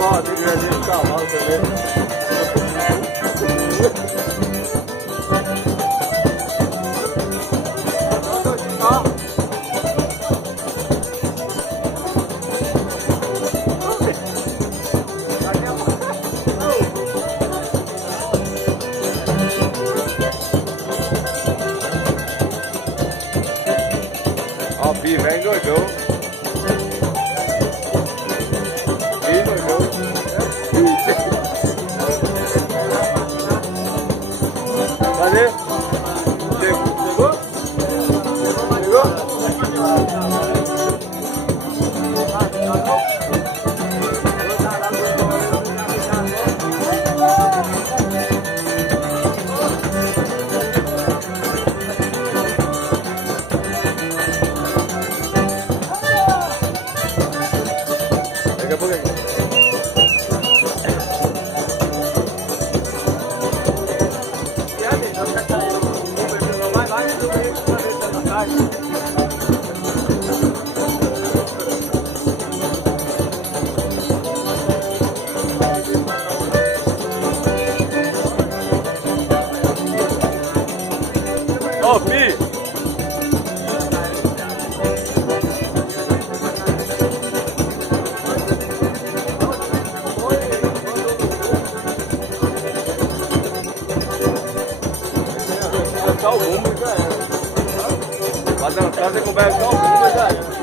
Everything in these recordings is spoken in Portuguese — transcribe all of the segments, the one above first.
Ó, tem grande de cavalo também. Ó, o Pi, velho, endoidou. Pi, endoidou. Cadê? Chegou? Daqui a pouco. Ó, Pi! Só o rumo já era. Pra dançar você conversa só o rumo já era.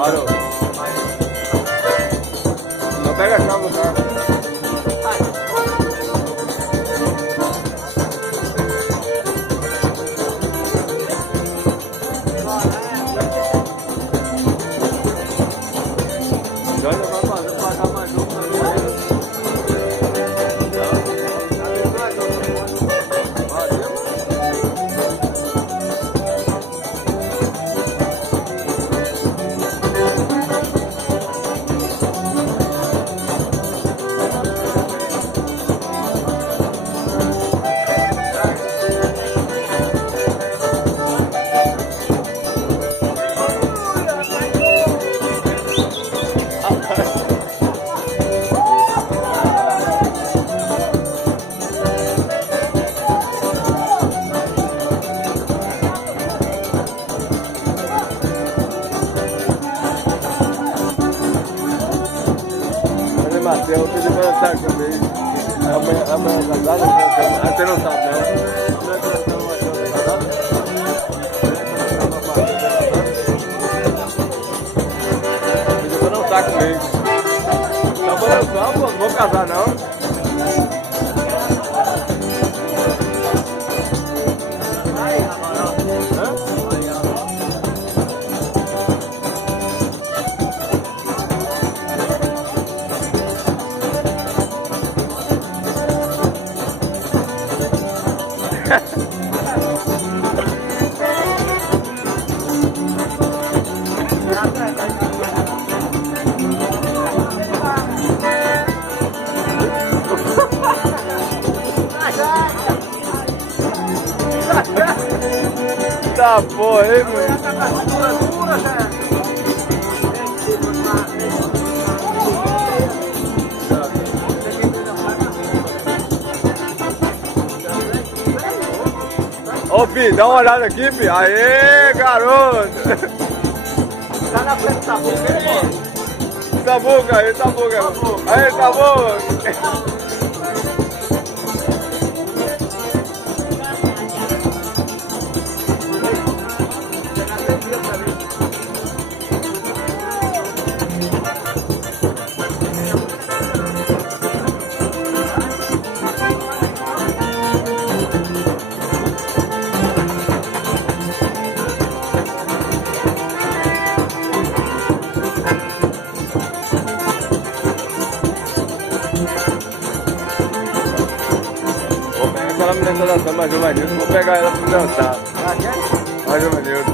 Parou. Não pega a chave do carro. Já vai fazer pagar mais um pra mim. Mateus, ele vai dançar comigo. Amanhã casada, você não sabe, não? Ele vai dançar comigo. Não vou dançar, pô, não vou casar, não. Eita porra, hein, mano? Tá com as duras, Ô, Pi, dá uma olhada aqui, Pi. Aê, garoto! tá na frente da boca, hein, mano? Sabuca, aí, Sabuca. Aí, Sabuca. Vou pegar aquela menina da dança mais juvenil, vou pegar ela pra dançar. Mais juvenil.